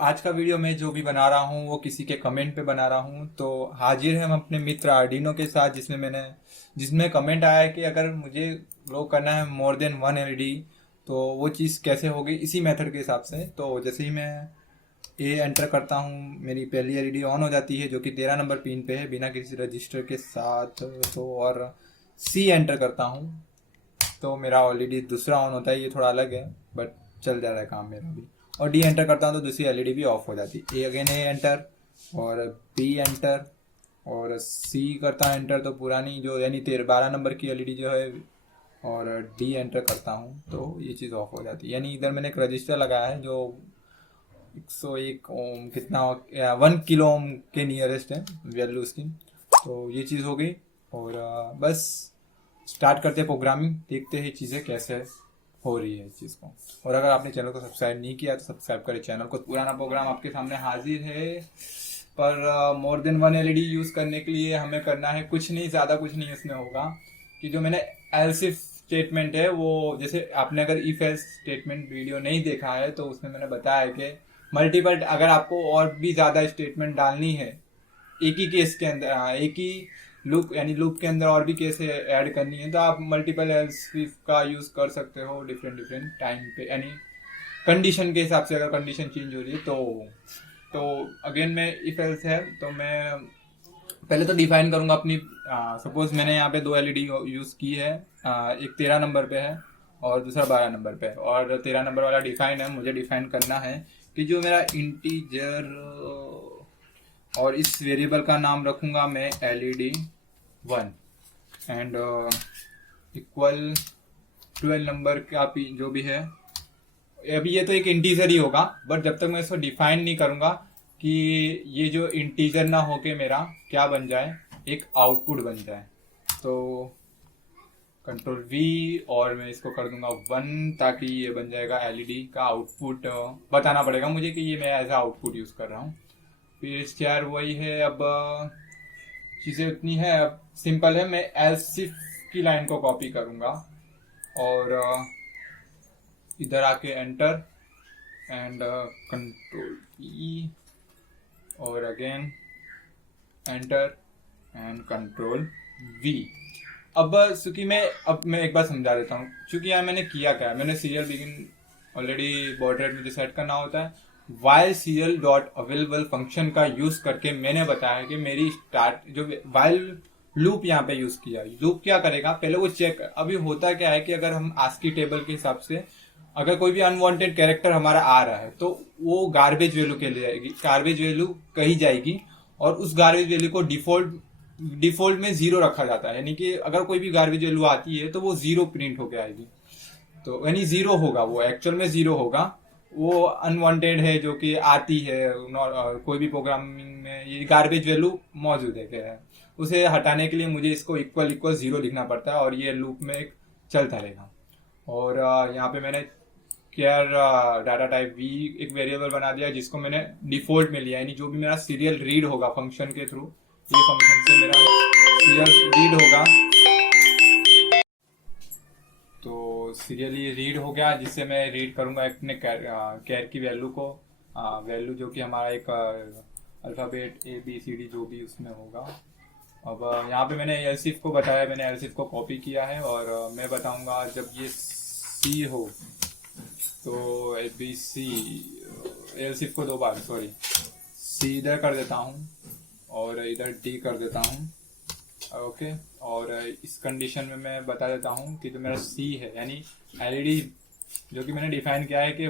आज का वीडियो मैं जो भी बना रहा हूँ वो किसी के कमेंट पे बना रहा हूँ। तो हाजिर है हम अपने मित्र आर्डिनो के साथ, जिसमें कमेंट आया है कि अगर मुझे ग्रो करना है मोर देन 1 एलईडी तो वो चीज़ कैसे होगी इसी मेथड के हिसाब से। तो जैसे ही मैं ए एंटर करता हूँ मेरी पहली एलईडी ऑन हो जाती है जो कि 13 नंबर पिन पे है बिना किसी रजिस्टर के साथ। तो और सी एंटर करता हूँ तो मेरा ऑलरेडी दूसरा ऑन होता है, ये थोड़ा अलग है बट चल जा रहा है काम मेरा भी। और डी एंटर करता हूँ तो दूसरी एलईडी भी ऑफ हो जाती है। ए अगेन ए एंटर और बी एंटर और सी करता हूँ एंटर तो पुरानी जो यानी 12 नंबर की एलईडी जो है, और डी एंटर करता हूँ तो ये चीज़ ऑफ हो जाती है। यानी इधर मैंने एक रजिस्टर लगाया है जो 101 ओम कितना 1 किलो ओम के नियरेस्ट है वैल्यू उसकी। तो ये चीज़ हो गई और बस स्टार्ट करते हैं प्रोग्रामिंग, देखते हैं चीज़ें कैसे हो रही है इस चीज़ को। और अगर आपने चैनल को सब्सक्राइब नहीं किया तो सब्सक्राइब करें चैनल को। पुराना प्रोग्राम आपके सामने हाजिर है, पर मोर देन 1 एलईडी यूज़ करने के लिए हमें करना है कुछ नहीं, ज़्यादा कुछ नहीं उसमें होगा कि जो मैंने एल्स इफ स्टेटमेंट है वो, जैसे आपने अगर इफ एल्स स्टेटमेंट वीडियो नहीं देखा है तो उसमें मैंने बताया है कि मल्टीपल, अगर आपको और भी ज़्यादा स्टेटमेंट डालनी है एक ही केस के अंदर, एक ही लूप यानी लूप के अंदर और भी केस ऐड करनी है तो आप मल्टीपल एल्स का यूज कर सकते हो डिफरेंट डिफरेंट टाइम पे, यानी कंडीशन के हिसाब से। अगर कंडीशन चेंज हो रही है तो अगेन में इफ एल्स है तो मैं पहले तो डिफाइन करूंगा अपनी। सपोज मैंने यहाँ पे 2 एलईडी यूज की है, एक 13 नंबर पे है और दूसरा 12 नंबर पे है। और 13 नंबर वाला डिफाइन है, मुझे डिफाइन करना है कि जो मेरा इंटीजर, और इस वेरिएबल का नाम रखूंगा मैं LED1 एंड इक्वल 12 नंबर का जो भी है। अभी ये तो एक इंटीजर ही होगा बट जब तक मैं इसको डिफाइन नहीं करूंगा कि ये जो इंटीजर ना होके मेरा क्या बन जाए, एक आउटपुट बन जाए। तो कंट्रोल V और मैं इसको कर दूंगा 1 ताकि ये बन जाएगा एलईडी का आउटपुट। बताना पड़ेगा मुझे कि ये मैं एज आ आउटपुट यूज कर रहा हूँ। फिर स्टार वही है। अब चीज़ें उतनी है, अब सिंपल है। मैं एल्स इफ की लाइन को कॉपी करूँगा और इधर आके एंटर एंड कंट्रोल E और again enter and control V। अब चूंकि मैं एक बार समझा देता हूँ। चूंकि यहाँ मैंने किया क्या है, मैंने serial begin already border rate मुझे सेट करना होता है। While serial dot available function का यूज करके मैंने बताया कि मेरी स्टार्ट जो वाइल लूप यहाँ पे यूज किया। लूप क्या करेगा, पहले वो चेक। अभी होता क्या है कि अगर हम आस्की टेबल के हिसाब से अगर कोई भी अनवांटेड कैरेक्टर हमारा आ रहा है तो वो गार्बेज वैल्यू के लिए जाएगी, गार्बेज वैल्यू कही जाएगी और उस गार्बेज वैल्यू को डिफॉल्ट में 0 रखा जाता है। यानी कि अगर कोई भी गार्बेज वैल्यू आती है तो वो 0 प्रिंट होके आएगी। तो यानी 0 होगा, वो एक्चुअल में 0 होगा। वो अनवांटेड है जो कि आती है कोई भी प्रोग्रामिंग में, ये गार्बेज वैल्यू मौजूद है क्या है। उसे हटाने के लिए मुझे इसको इक्वल इक्वल 0 लिखना पड़ता है और ये लूप में चलता रहेगा। और यहाँ पे मैंने केयर डाटा टाइप V एक वेरिएबल बना दिया जिसको मैंने डिफॉल्ट में लिया। यानी जो भी मेरा सीरियल रीड होगा फंक्शन के थ्रू, ये फंक्शन से मेरा सीरियल रीड होगा तो सीरियली रीड हो गया, जिससे मैं रीड करूंगा अपने कैर की वैल्यू को, वैल्यू जो कि हमारा एक अल्फ़ाबेट ABCD जो भी उसमें होगा। अब यहाँ पे मैंने एल्सिफ को बताया, मैंने एल्सिफ को कॉपी किया है और मैं बताऊंगा जब ये C हो तो ABC, एल्सिफ को 2 बार C इधर कर देता हूँ और इधर D कर देता हूँ। ओके, और इस कंडीशन में मैं बता देता हूँ कि जो मेरा C है यानी एलईडी जो कि मैंने डिफाइन किया है कि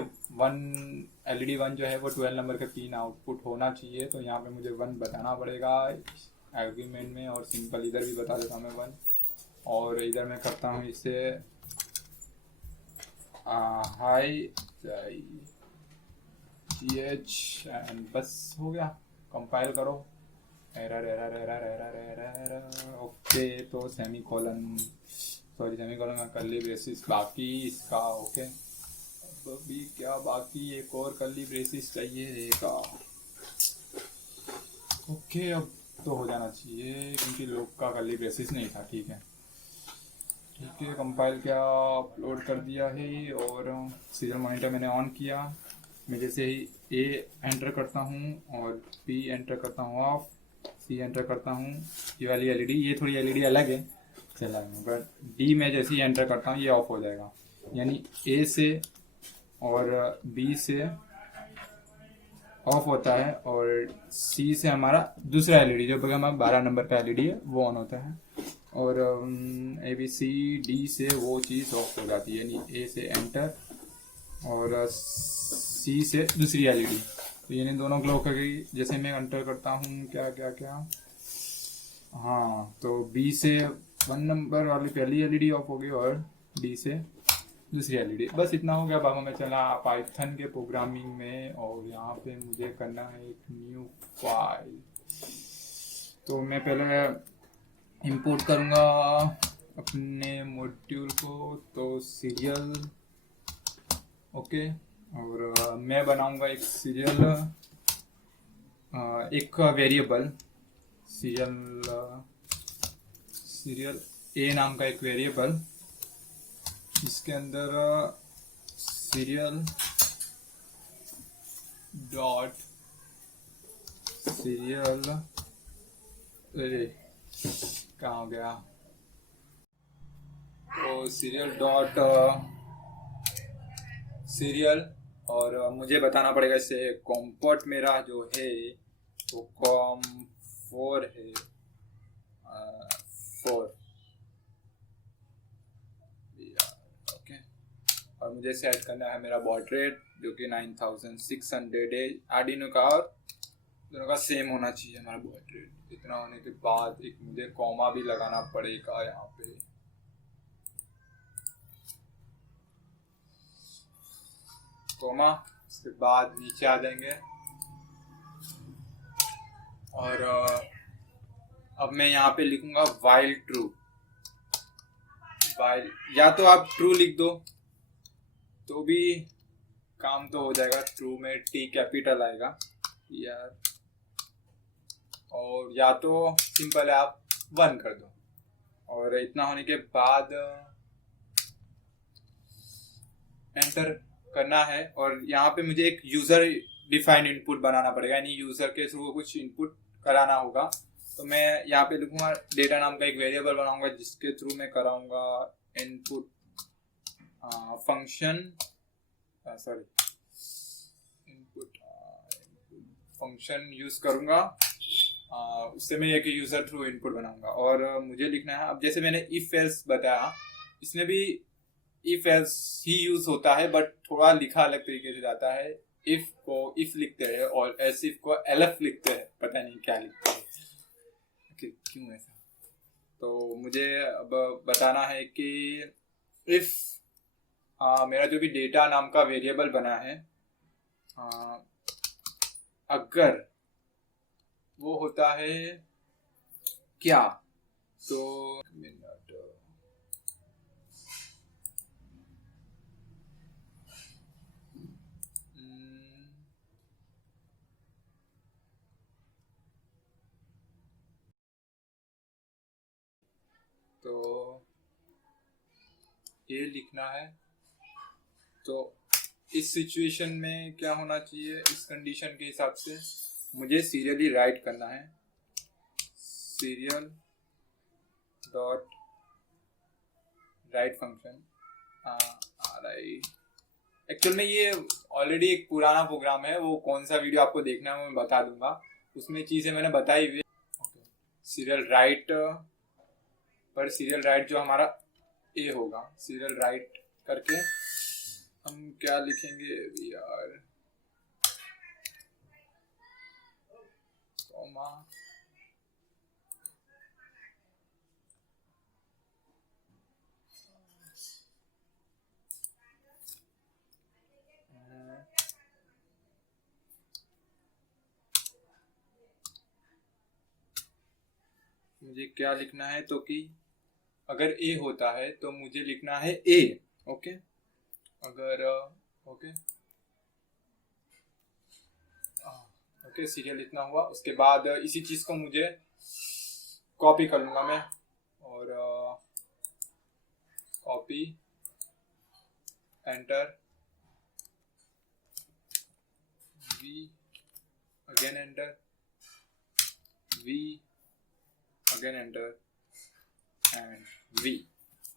LED1 जो है वो 12 नंबर का पिन आउटपुट होना चाहिए। तो यहाँ पे मुझे 1 बताना पड़ेगा एग्रीमेंट में, और सिंपल इधर भी बता देता हूँ मैं 1। और इधर मैं करता हूँ इससे हाई GH एंड बस हो गया। कंपाइल करो, error error error error error. Okay, तो सेमीकोलन का कर्ली ब्रेसिस बाकी इसका। ओके, अब भी क्या बाकी, एक और कर्ली ब्रेसिस चाहिए रहेगा। ओके, अब तो हो जाना चाहिए क्योंकि लोग का कर्ली ब्रेसिस नहीं था। ठीक है, कंपाइल किया, अपलोड कर दिया है और सीरियल मॉनिटर मैंने ऑन किया। मैं जैसे ही ए एंटर करता हूँ और बी एंटर करता हूँ ऑफ, सी एंटर करता हूँ। ये वाली एलईडी, ये थोड़ी एलईडी अलग है, चला बट डी में जैसे ही एंटर करता हूँ ये ऑफ हो जाएगा। यानी ए से और बी से ऑफ होता है और सी से हमारा दूसरा एलईडी जो हमारा 12 नंबर का एलईडी है वो ऑन होता है, और ए बी सी डी से वो चीज़ ऑफ हो जाती है। यानी ए से एंटर और सी से दूसरी एलईडी, तो यानी दोनों ग्लो कर गई। जैसे मैं एंटर करता हूँ क्या क्या क्या, हाँ, तो बी से 1 नंबर वाली पहली एलईडी ऑफ हो गई और डी से दूसरी एलईडी। बस इतना हो गया। अब हमें चला पाइथन के प्रोग्रामिंग में, और यहाँ पे मुझे करना है एक न्यू फाइल। तो मैं पहले इंपोर्ट करूँगा अपने मॉड्यूल को, तो सीरियल, ओके, और मैं बनाऊँगा एक सीरियल, एक वेरिएबल सीरियल ए नाम का एक वेरिएबल, जिसके अंदर सीरियल डॉट सीरियल, अरे कहाँ हो गया, तो सीरियल डॉट सीरियल, और मुझे बताना पड़ेगा इससे कॉम्पोर्ट मेरा जो है वो कॉम4 है, 4, ओके। और मुझे सेट करना है मेरा बॉड रेट जो कि 9600 है आर्डिनो का, और दोनों का सेम होना चाहिए हमारा बॉड रेट। इतना होने के बाद एक मुझे कॉमा भी लगाना पड़ेगा यहाँ पे, कॉमा, उसके बाद नीचे आ जाएंगे। और अब मैं यहाँ पे लिखूंगा वाइल ट्रू, वाइल, या तो आप ट्रू लिख दो तो भी काम तो हो जाएगा, ट्रू में टी कैपिटल आएगा यार, और या तो सिंपल है आप 1 कर दो। और इतना होने के बाद एंटर करना है, और यहाँ पे मुझे एक यूजर डिफाइंड इनपुट बनाना पड़ेगा, यानी यूजर के थ्रू कुछ इनपुट कराना होगा। तो मैं यहाँ पे लिखूंगा डेटा नाम का एक वेरिएबल बनाऊंगा जिसके थ्रू मैं कराऊंगा input function, sorry input function use करूंगा, उससे मैं एक यूजर थ्रू इनपुट बनाऊंगा। और मुझे लिखना है, अब जैसे मैंने इफ एल्स बताया, इसमें भी इफ एल्स ही यूज होता है बट थोड़ा लिखा अलग तरीके से जाता है। इफ को इफ लिखते हैं और एल्स इफ को एलफ लिखते हैं, पता नहीं क्या लिखते हैं, क्यों ऐसा। तो मुझे अब बताना है कि इफ मेरा जो भी डेटा नाम का वेरिएबल बना है, अगर वो होता है क्या, तो तो ये लिखना है। तो इस सिचुएशन में क्या होना चाहिए, इस कंडीशन के हिसाब से मुझे सीरियली राइट करना है, serial dot right function actual में ये ऑलरेडी एक पुराना प्रोग्राम है, वो कौन सा वीडियो आपको देखना है मैं बता दूंगा, उसमें चीजें मैंने बताई हुई। सीरियल राइट, पर सीरियल राइट जो हमारा ए होगा, सीरियल राइट करके हम क्या लिखेंगे यार, कॉमा, मुझे क्या लिखना है, तो कि अगर ए होता है तो मुझे लिखना है ए, ओके, अगर ओके ओके सीरियल इतना हुआ। उसके बाद इसी चीज को मुझे कॉपी कर लूंगा मैं, और copy enter V, again enter, V, again enter and V।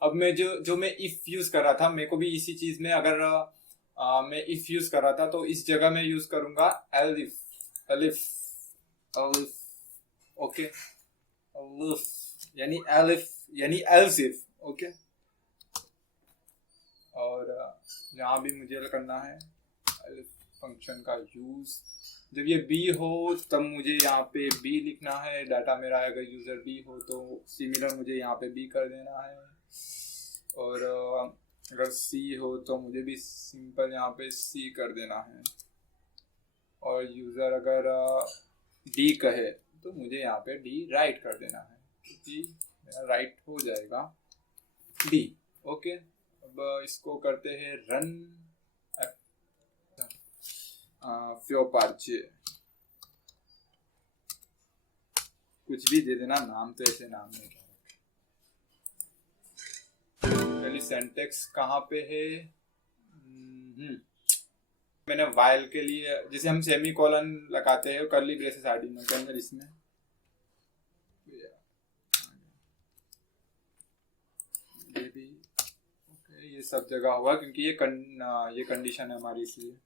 अब मैं जो मैं if यूज कर रहा था, मेरे को भी इसी चीज में अगर मैं if यूज कर रहा था तो इस जगह में यूज करूंगा elif, elif, elif, okay, elif यानी elif यानी else if, ओके। और यहाँ भी मुझे करना है elif फंक्शन का यूज। जब ये बी हो तब मुझे यहाँ पे बी लिखना है, डाटा मेरा अगर यूजर बी हो तो सिमिलर मुझे यहाँ पे बी कर देना है। और अगर सी हो तो मुझे भी सिंपल यहाँ पे सी कर देना है। और यूजर अगर डी कहे तो मुझे यहाँ पे डी राइट कर देना है, क्योंकि मेरा राइट हो जाएगा डी, ओके। अब इसको करते हैं रन। फ्योपार्चे कुछ भी दे देना, नाम तो ऐसे नाम नहीं क्या रखें। पहले सिंटेक्स कहाँ पे है? मैंने वाइल के लिए जैसे हम सेमी कॉलन लगाते हैं कर्ली ब्रेसेस आर्डिनो के अंदर, इसमें ये भी ओके, ये सब जगह होगा क्योंकि ये कंडीशन है हमारी, इसलिए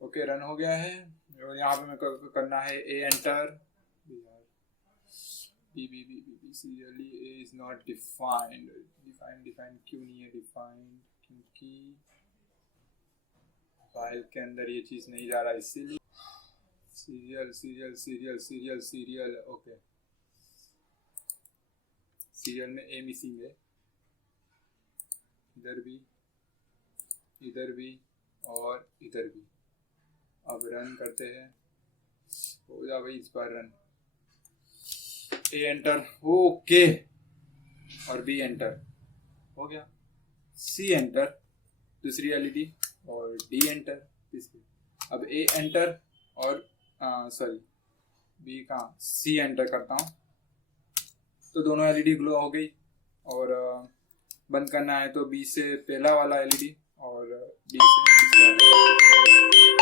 ओके रन हो गया है। और यहाँ पे मैं करना है A enter. B B B B serially A is not defined. Defined क्यों नहीं है डिफाइंड? क्योंकि फाइल के अंदर ये चीज नहीं जा रहा, इसीलिए serial serial serial serial serial, okay. Serial में ए मिसिंग है, इधर भी, इधर भी और इधर भी। अब रन करते हैं, हो जा भाई इस बार रन। ए एंटर, ओके, और बी एंटर हो गया। सी एंटर दूसरी एलईडी और डी एंटर तीसरी। अब ए एंटर और सॉरी बी का सी एंटर करता हूँ तो दोनों एलईडी ग्लो हो गई। और बंद करना है तो बी से पहला वाला एलईडी और डी से दूसरा।